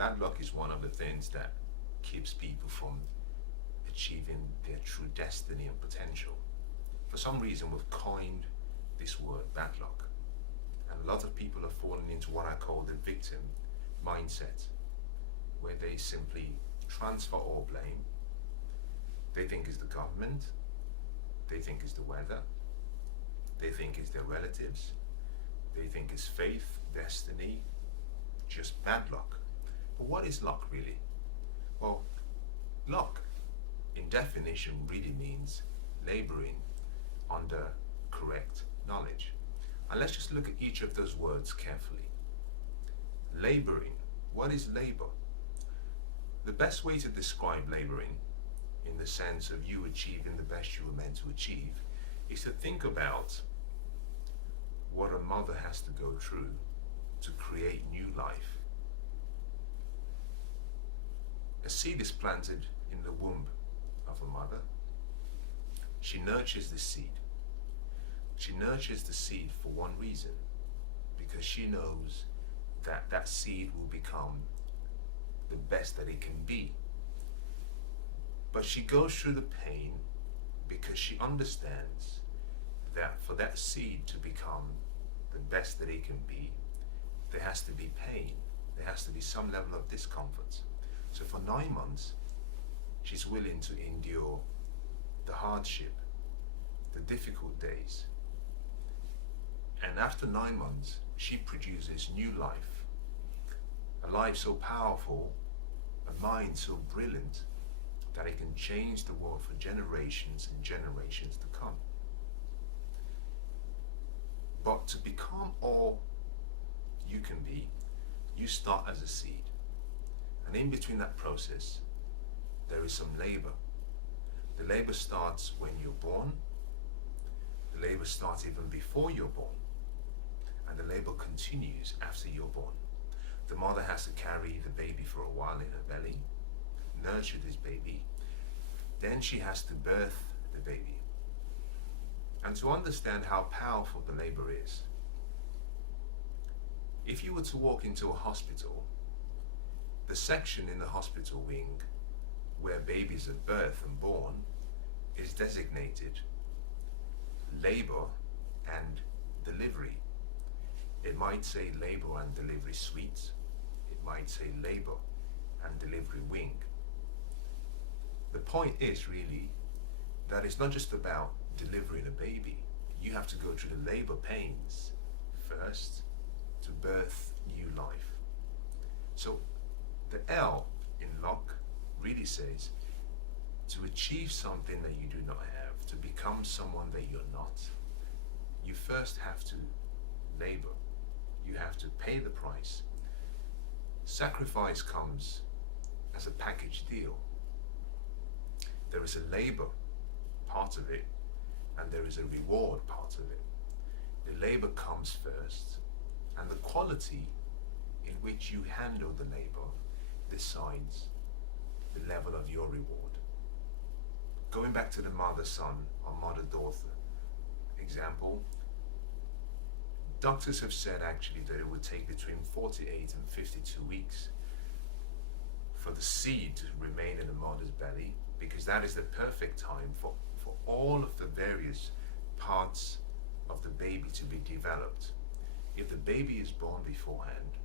bad luck is one of the things that keeps people from achieving their true destiny and potential. For some reason, we've coined this word bad luck. And a lot of people are falling into what I call the victim mindset, where they simply transfer all blame. They think it's the government, they think it's the weather, they think it's their relatives, they think it's faith, destiny, just bad luck. But what is luck really? Well, luck in definition really means laboring under correct knowledge. And let's just look at each of those words carefully. Laboring. What is labor? The best way to describe laboring, in the sense of you achieving the best you were meant to achieve, is to think about what a mother has to go through to create new life. A seed is planted in the womb of a mother. She nurtures the seed. She nurtures the seed for one reason, because she knows that that seed will become the best that it can be. But she goes through the pain because she understands that for that seed to become the best that it can be, there has to be pain. There has to be some level of discomfort. So for 9 months, she's willing to endure the hardship, the difficult days. And after 9 months, she produces new life. A life so powerful, a mind so brilliant, that it can change the world for generations and generations to come. But to become all you can be, you start as a seed. And in between that process, there is some labor. The labor starts when you're born. The labor starts even before you're born. And the labor continues after you're born. The mother has to carry the baby for a while in her belly, nurture this baby, then she has to birth the baby. And to understand how powerful the labor is, if you were to walk into a hospital, the section in the hospital wing where babies are birthed and born is designated labor and delivery. It might say labor and delivery suite. It might say labor and delivery wing. The point is really that it's not just about delivering a baby. You have to go through the labor pains first to birth new life. So the L in luck really says to achieve something that you do not have, to become someone that you're not, you first have to labor. You have to pay the price. Sacrifice comes as a package deal. There is a labor part of it, and there is a reward part of it. The labor comes first, and the quality in which you handle the labor decides the level of your reward. Going back to the mother-son or mother-daughter example, doctors have said actually that it would take between 48 and 52 weeks for the seed to remain in the mother's belly, because that is the perfect time for all of the various parts of the baby to be developed. If the baby is born beforehand,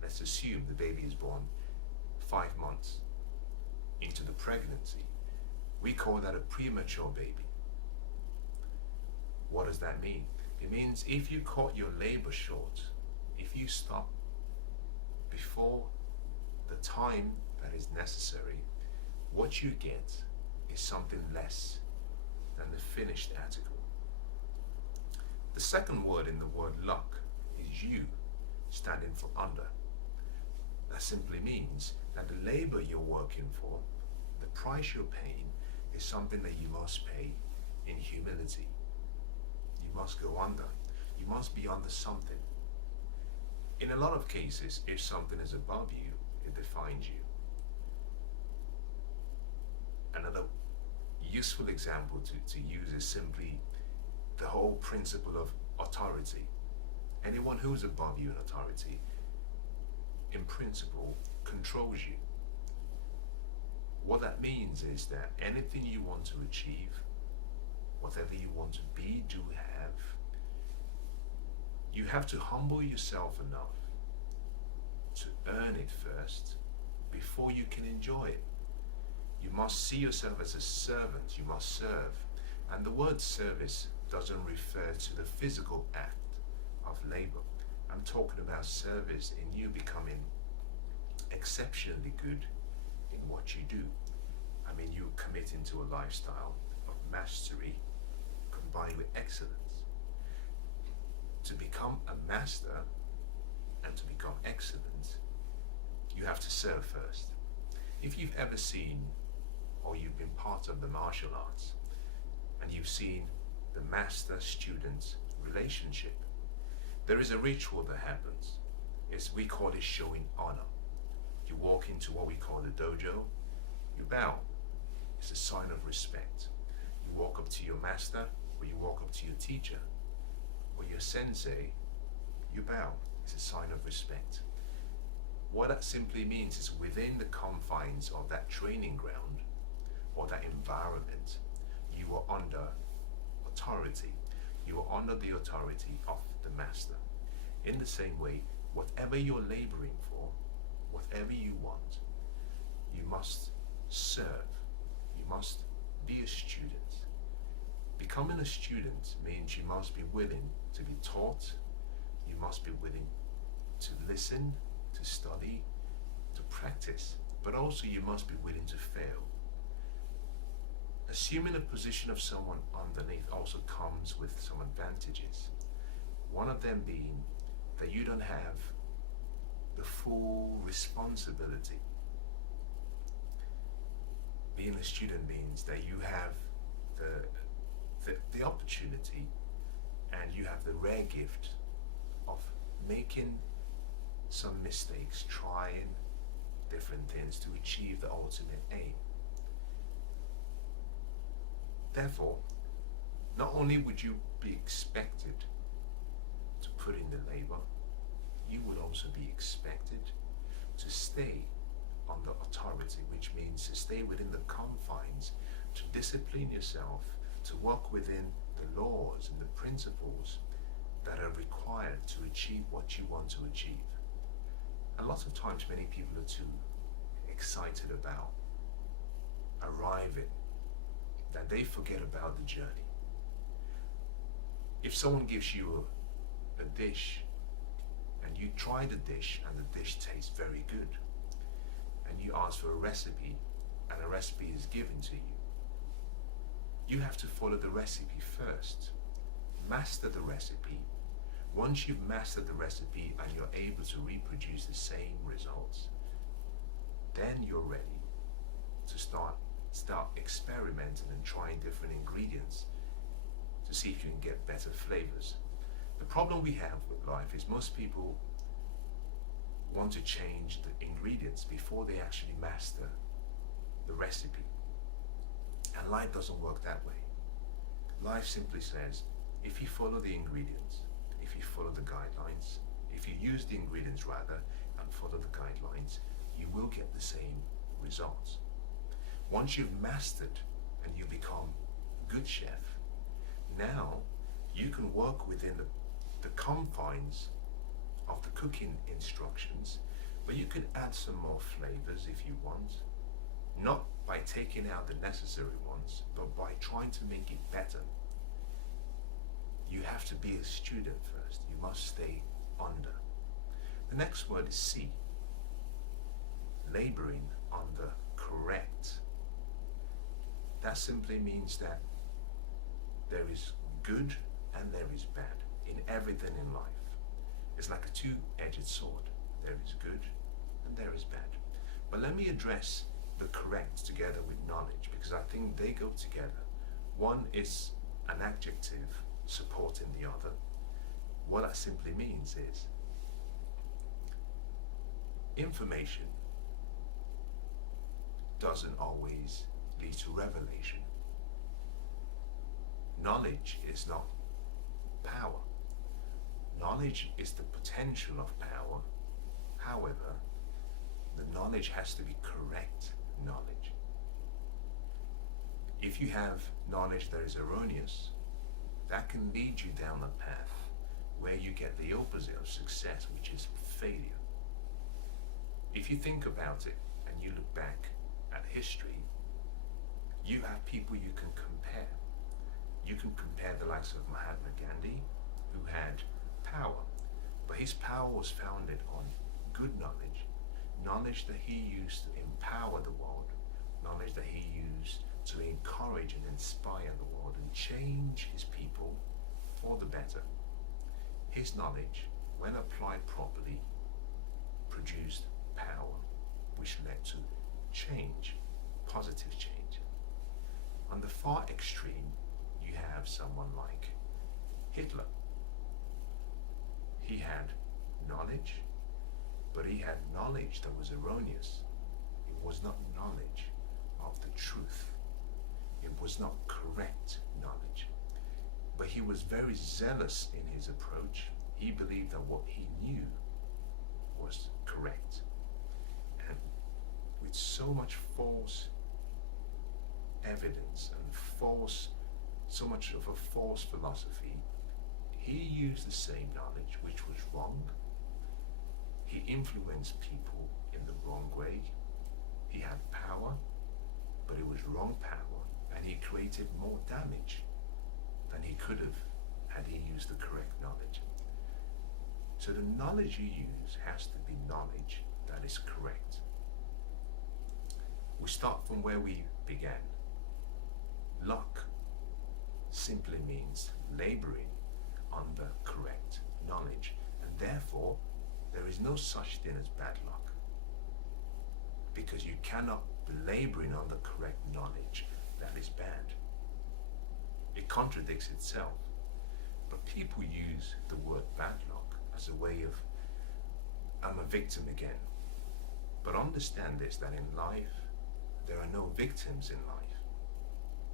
let's assume the baby is born 5 months into the pregnancy, we call that a premature baby. What does that mean? It means if you cut your labor short, if you stop before the time that is necessary, what you get is something less than the finished article. The second word in the word luck is you, standing for under. That simply means that the labor you're working for, the price you're paying, is something that you must pay in humility. You must go under. You must be under something. In a lot of cases, if something is above you, it defines you. Another useful example to use is simply the whole principle of authority. Anyone who's above you in authority, in principle, controls you. What that means is that anything you want to achieve, whatever you want to be, do, have, you have to humble yourself enough to earn it first before you can enjoy it. You must see yourself as a servant. You must serve. And the word service doesn't refer to the physical act of labor. I'm talking about service in you becoming exceptionally good in what you do. I mean, you committing to a lifestyle of mastery combined with excellence. To become a master and to become excellent, you have to serve first. If you've ever seen or you've been part of the martial arts and you've seen the master-student relationship, there is a ritual that happens. We call it showing honor. You walk into what we call the dojo, you bow. It's a sign of respect. You walk up to your master, or you walk up to your teacher, or your sensei, you bow. It's a sign of respect. What that simply means is within the confines of that training ground or that environment, you are under authority. You are under the authority of the master. In the same way, whatever you're laboring for, whatever you want, you must serve. You must be a student. Becoming a student means you must be willing to be taught. You must be willing to listen, to study, to practice, but also you must be willing to fail. Assuming a position of someone underneath also comes with some advantages. One of them being that you don't have the full responsibility. Being a student means that you have the opportunity and you have the rare gift of making some mistakes, trying different things to achieve the ultimate aim. Therefore, not only would you be expected to put in the labor, you would also be expected to stay under authority, which means to stay within the confines, to discipline yourself, to work within the laws and the principles that are required to achieve what you want to achieve. And lots of times many people are too excited about arriving that they forget about the journey. If someone gives you a dish and you try the dish and the dish tastes very good, and you ask for a recipe and a recipe is given to you, you have to follow the recipe first. Master the recipe. Once you've mastered the recipe and you're able to reproduce the same results, then you're ready to start experimenting and trying different ingredients to see if you can get better flavors. The problem we have with life is most people want to change the ingredients before they actually master the recipe. And life doesn't work that way. Life simply says, if you follow the ingredients, if you follow the guidelines, if you use the ingredients rather and follow the guidelines, you will get the same results. Once you've mastered and you become a good chef, now you can work within the confines of the cooking instructions, but you can add some more flavors if you want, not by taking out the necessary ones, but by trying to make it better. You have to be a student first. You must stay under. The next word is see. Laboring under correct. That simply means that there is good and there is bad in everything in life. It's like a two-edged sword. There is good and there is bad. But let me address the correct together with knowledge, because I think they go together. One is an adjective supporting the other. What that simply means is information doesn't always lead to revelation. Knowledge is not power. Knowledge is the potential of power. However, the knowledge has to be correct knowledge. If you have knowledge that is erroneous, that can lead you down a path where you get the opposite of success, which is failure. If you think about it and you look back at history, you have people you can compare. You can compare the likes of Mahatma Gandhi, who had power, but his power was founded on good knowledge that he used to empower the world, knowledge that he used to encourage and inspire the world and change his people for the better. His knowledge, when applied properly, produced power, which led to change, positive change. On the far extreme, you have someone like Hitler. He had knowledge, but he had knowledge that was erroneous. It was not knowledge of the truth. It was not correct knowledge. But he was very zealous in his approach. He believed that what he knew was correct. And with so much false evidence and so much of a false philosophy, he used the same knowledge, which was wrong. He influenced people in the wrong way. He had power, but it was wrong power, and he created more damage than he could have had he used the correct knowledge. So the knowledge you use has to be knowledge that is correct. We start from where we began. Luck simply means laboring under correct knowledge, and therefore there is no such thing as bad luck, because you cannot be laboring under correct knowledge that is bad. It contradicts itself. But people use the word bad luck as a way of, I'm a victim again. But understand this, that in life, there are no victims in life.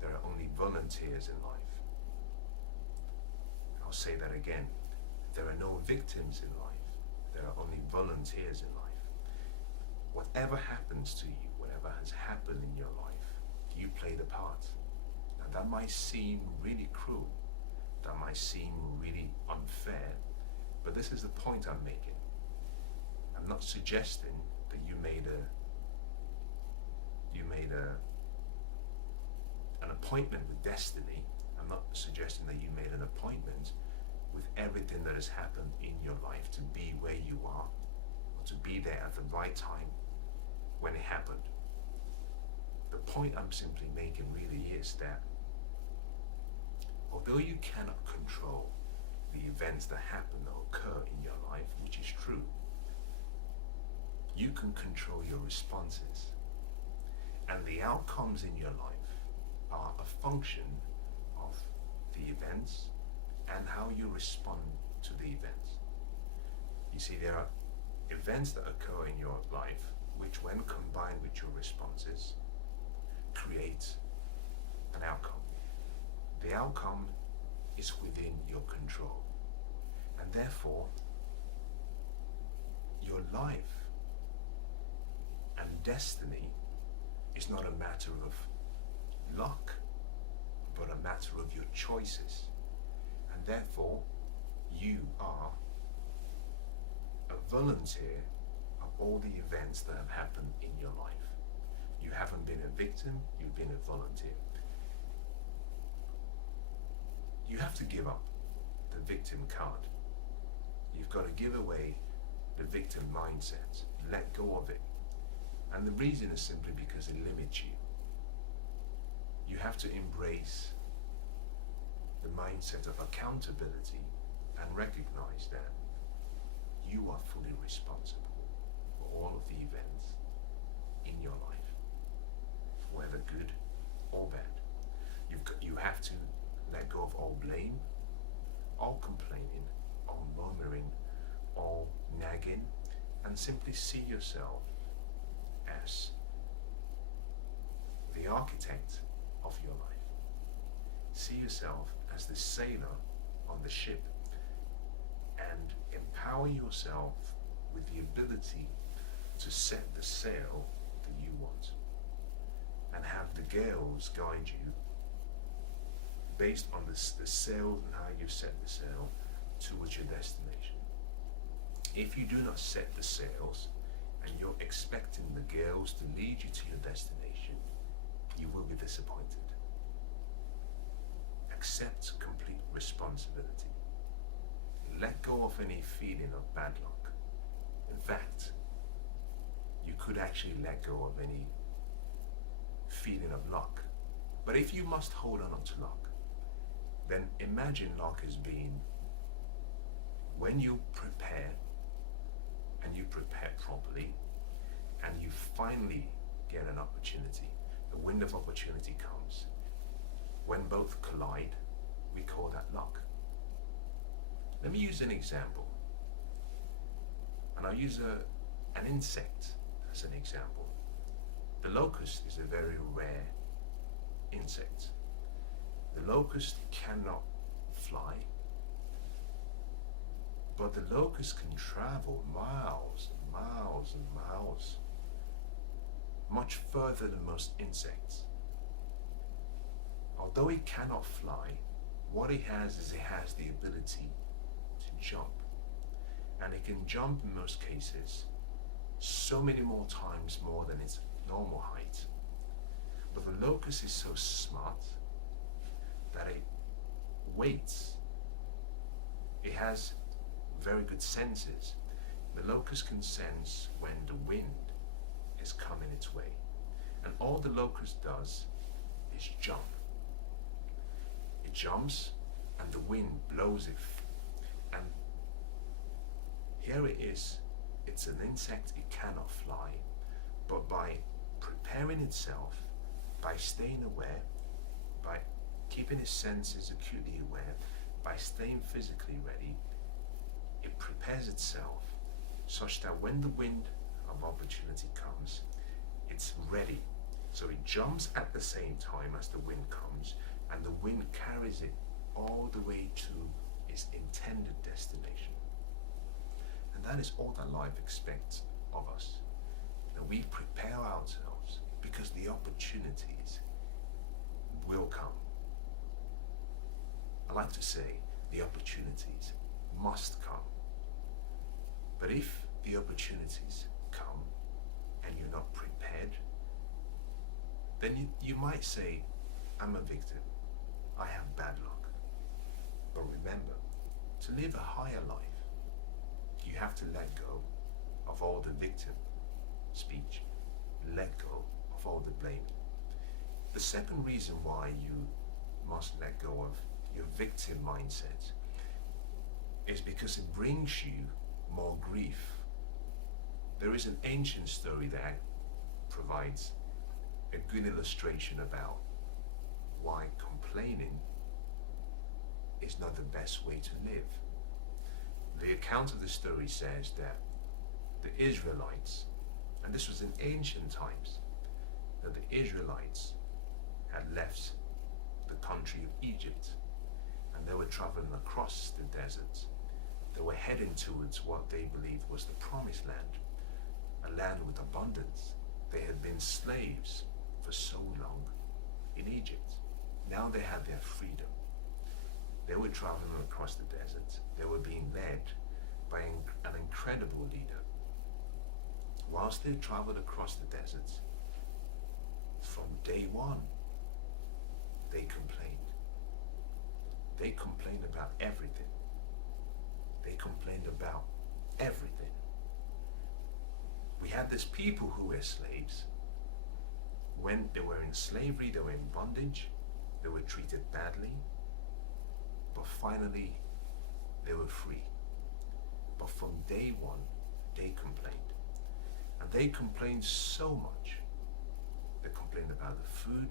There are only volunteers in life. I'll say that again. There are no victims in life. There are only volunteers in life. Whatever happens to you, whatever has happened in your life, you play the part. Now that might seem really cruel. That might seem really unfair, but this is the point I'm making. I'm not suggesting that you made an appointment with destiny. I'm not suggesting that you made an appointment with everything that has happened in your life to be where you are, or to be there at the right time when it happened. The point I'm simply making really is that although you cannot control the events that happen or occur in your life, which is true, you can control your responses. And the outcomes in your life are a function of the events and how you respond to the events. You see, there are events that occur in your life which, when combined with your responses, create an outcome. The outcome is within your control. And therefore, your life and destiny is not a matter of luck, but a matter of your choices. And therefore, you are a volunteer of all the events that have happened in your life. You haven't been a victim, you've been a volunteer. You have to give up the victim card. You've got to give away the victim mindset. Let go of it. And the reason is simply because it limits you. You have to embrace the mindset of accountability and recognize that you are fully responsible for all of the events in your life, whether good or bad. You have to let go of all blame, all complaining, all murmuring, all nagging, and simply see yourself as the architect of your life. See yourself as the sailor on the ship, and empower yourself with the ability to set the sail that you want and have the gales guide you based on the sail and how you set the sail towards your destination. If you do not set the sails and you're expecting the gales to lead you to your destination, you will be disappointed. Accept complete responsibility. Let go of any feeling of bad luck. In fact, you could actually let go of any feeling of luck. But if you must hold on to luck, then imagine luck as being when you prepare, and you prepare properly, and you finally get an opportunity, the wind of opportunity comes. When both collide, we call that luck. Let me use an example. And I'll use an insect as an example. The locust is a very rare insect. The locust cannot fly, but the locust can travel miles and miles and miles, much further than most insects. Although it cannot fly, what it has is it has the ability to jump. And it can jump in most cases so many more times more than its normal height. But the locust is so smart that it waits. It has very good senses. The locust can sense when the wind is coming its way. And all the locust does is jump. It jumps and the wind blows it. And here it is. It's an insect, it cannot fly, but by preparing itself, by staying aware, by keeping its senses acutely aware, by staying physically ready, it prepares itself such that when the wind of opportunity comes, it's ready. So it jumps at the same time as the wind comes, and the wind carries it all the way to its intended destination. And that is all that life expects of us. That we prepare ourselves because the opportunities will come. I like to say the opportunities must come. But if the opportunities come and you're not prepared, then you might say, I'm a victim. I have bad luck. But remember, to live a higher life, you have to let go of all the victim speech. Let go of all the blame. The second reason why you must let go of your victim mindset is because it brings you more grief. There is an ancient story that provides a good illustration about why complaining is not the best way to live. The account of the story says that the Israelites, and this was in ancient times, that the Israelites had left the country of Egypt and they were traveling across the desert. They were heading towards what they believed was the promised land, a land with abundance. They had been slaves for so long in Egypt. Now they had their freedom. They were traveling across the desert. They were being led by an incredible leader. Whilst they traveled across the desert, from day one, they complained. They complained about everything. They complained about everything. We had these people who were slaves. When they were in slavery, they were in bondage, they were treated badly, but finally they were free. But from day one, they complained. And they complained so much. They complained about the food,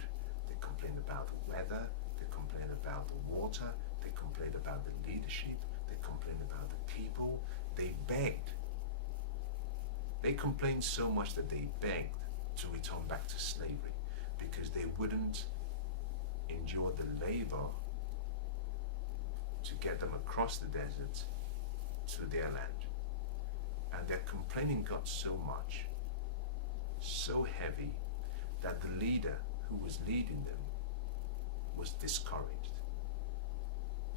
they complained about the weather, they complained about the water, they complained about the leadership, they complained about the people, they begged. They complained so much that they begged to return back to slavery because they wouldn't endure the labor to get them across the desert to their land. And their complaining got so much, so heavy, that the leader who was leading them was discouraged.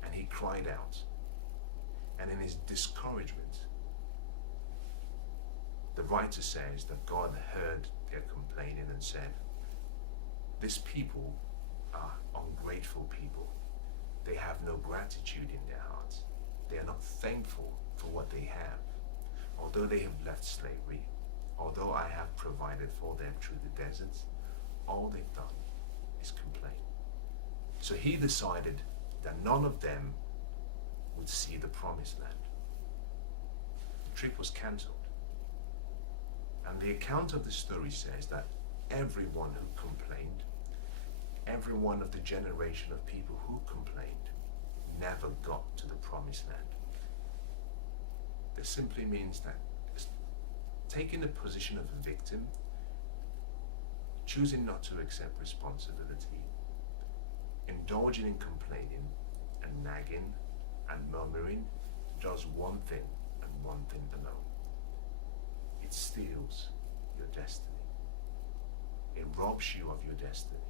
And he cried out. And in his discouragement, the writer says that God heard their complaining and said, "These people are ungrateful people. They have no gratitude in their hearts. They are not thankful for what they have. Although they have left slavery, although I have provided for them through the deserts, all they've done is complain." So he decided that none of them would see the promised land. The trip was cancelled. And the account of the story says that everyone who complained, every one of the generation of people who complained, never got to the promised land. This simply means that taking the position of a victim, choosing not to accept responsibility, indulging in complaining and nagging and murmuring, does one thing and one thing alone. It steals your destiny. It robs you of your destiny.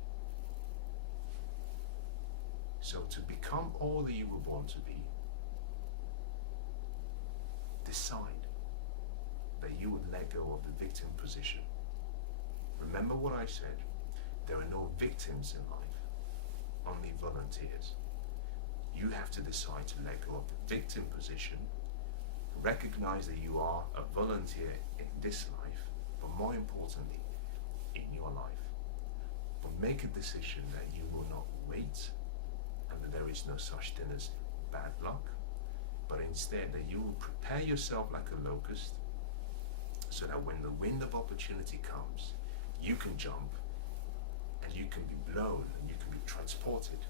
So to become all that you were born to be, decide that you would let go of the victim position. Remember what I said, there are no victims in life, only volunteers. You have to decide to let go of the victim position, recognize that you are a volunteer in this life, but more importantly, in your life. But make a decision that you will not wait, and that there is no such thing as bad luck, but instead that you will prepare yourself like a locust, so that when the wind of opportunity comes, you can jump, and you can be blown, and you can be transported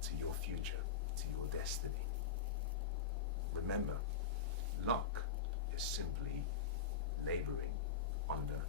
to your future, to your destiny. Remember, luck is simply laboring under